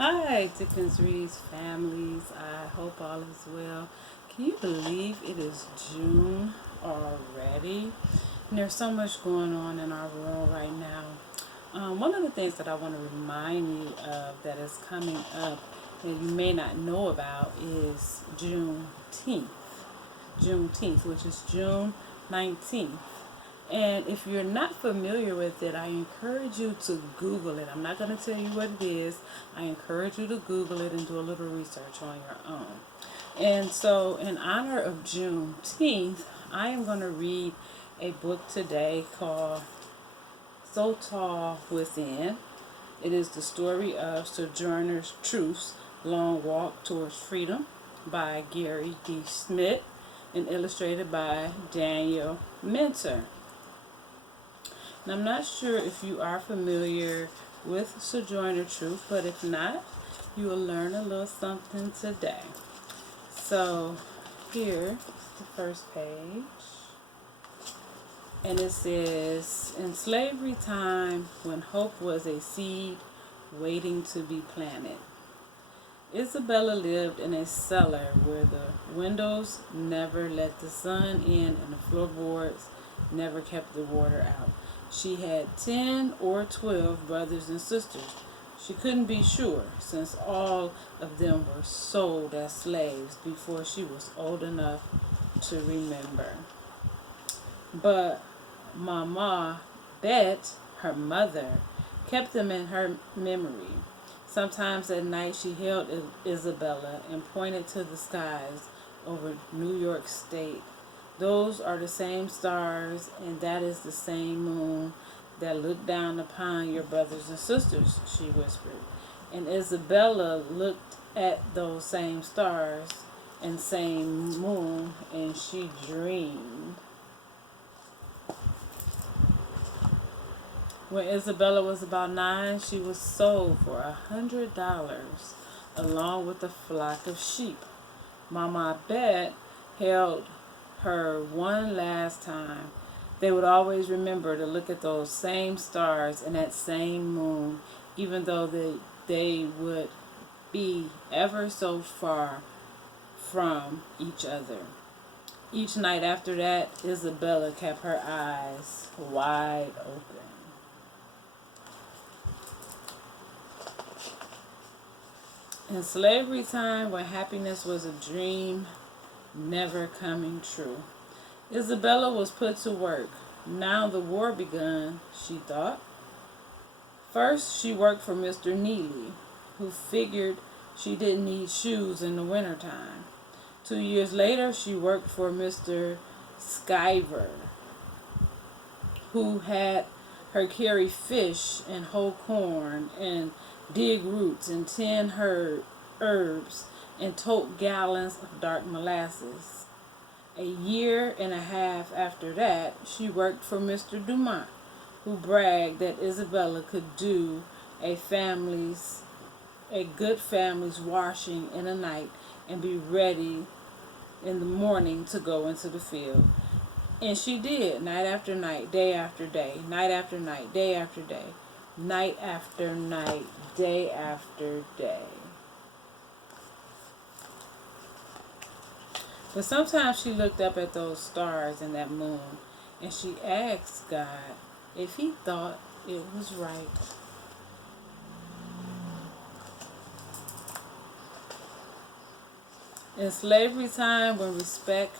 Hi, Dickens Reads families. I hope all is well. Can you believe it is June already? And there's so much going on in our world right now. One of the things that I want to remind you of that is coming up that you may not know about is Juneteenth. Juneteenth, which is June 19th. And if you're not familiar with it, I encourage you to Google it. I'm not going to tell you what it is. I encourage you to Google it and do a little research on your own. And so, in honor of Juneteenth, I am going to read a book today called So Tall Within. It is the story of Sojourner's Truth's Long Walk Towards Freedom by Gary D. Schmidt and illustrated by Daniel Minter. And I'm not sure if you are familiar with Sojourner Truth, but if not, you will learn a little something today. So here's the first page. And it says, in slavery time, when hope was a seed waiting to be planted, Isabella lived in a cellar where the windows never let the sun in and the floorboards never kept the water out. She had 10 or 12 brothers and sisters. She couldn't be sure, since all of them were sold as slaves before she was old enough to remember. But Mama Bet, her mother, kept them in her memory. Sometimes at night she held Isabella and pointed to the skies over New York State. Those are the same stars, and that is the same moon that looked down upon your brothers and sisters, she whispered. And Isabella looked at those same stars and same moon, and she dreamed. When Isabella was about 9, she was sold for $100 along with a flock of sheep. Mama Bet held her one last time. They would always remember to look at those same stars and that same moon, even though they would be ever so far from each other. Each night after that, Isabella kept her eyes wide open. In slavery time, when happiness was a dream never coming true, Isabella was put to work. Now the war begun, she thought. First, she worked for Mr. Neely, who figured she didn't need shoes in the wintertime. 2 years later, she worked for Mr. Skyver, who had her carry fish and hoe corn and dig roots and tend herbs and tote gallons of dark molasses. A year and a half after that, she worked for Mr. Dumont, who bragged that Isabella could do a good family's washing in a night and be ready in the morning to go into the field. And she did, night after night, day after day, night after night, day after day, night after night, day after day. But sometimes she looked up at those stars and that moon, and she asked God if he thought it was right. In slavery time, when respect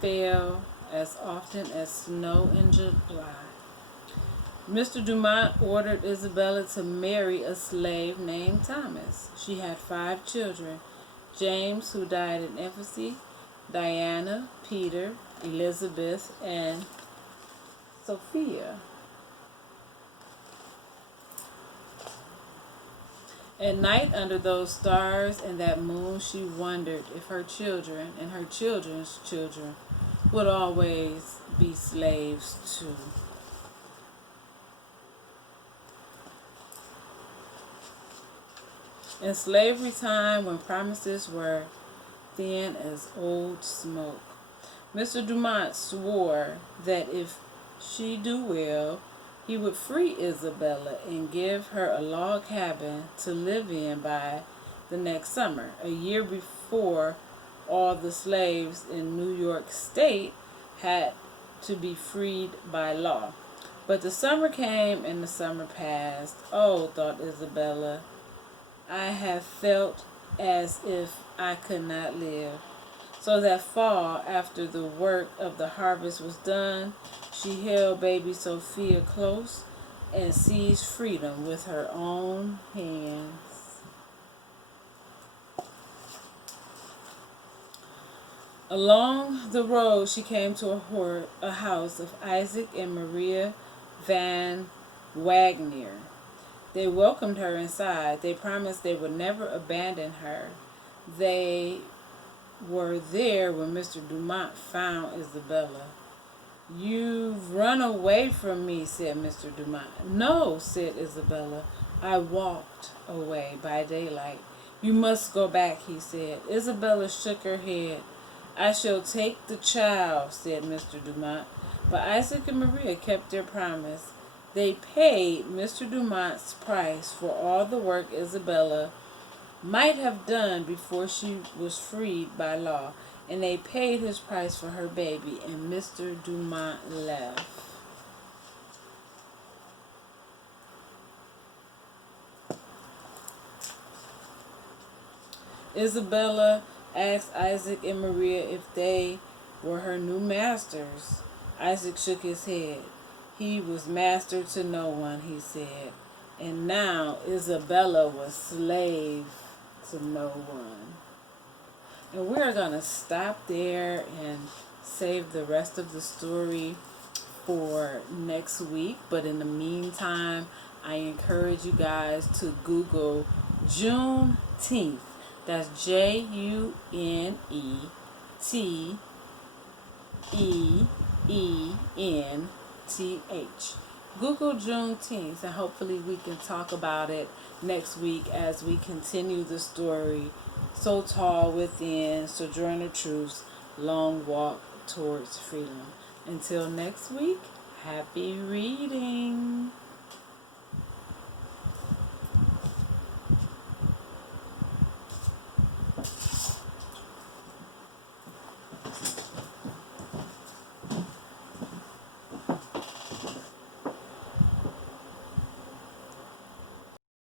fell as often as snow in July, Mr. Dumont ordered Isabella to marry a slave named Thomas. She had 5 children: James, who died in infancy, Diana, Peter, Elizabeth, and Sophia. At night, under those stars and that moon, she wondered if her children and her children's children would always be slaves too. In slavery time, when promises were thin as old smoke, Mr. Dumont swore that if she do well, he would free Isabella and give her a log cabin to live in by the next summer. A year before, all the slaves in New York State had to be freed by law. But the summer came and the summer passed. Oh, thought Isabella, I have felt as if I could not live. So that fall, after the work of the harvest was done, she held baby Sophia close and seized freedom with her own hands. Along the road, she came to a house of Isaac and Maria van Wagner. They welcomed her inside. They promised they would never abandon her. They were there when Mr. Dumont found Isabella. You've run away from me, said Mr. Dumont. No, said Isabella. I walked away by daylight. You must go back, he said. Isabella shook her head. I shall take the child, said Mr. Dumont. But Isaac and Maria kept their promise. They paid Mr. Dumont's price for all the work Isabella might have done before she was freed by law, and they paid his price for her baby, and Mr. Dumont left. Isabella asked Isaac and Maria if they were her new masters. Isaac shook his head. He was master to no one, he said, and now Isabella was slave to no one. And we're going to stop there and save the rest of the story for next week. But in the meantime, I encourage you guys to Google Juneteenth. That's Juneteenth. Google Juneteenth, and hopefully we can talk about it next week as we continue the story, So Tall Within, Sojourner Truth's Long Walk Towards Freedom. Until next week, happy reading.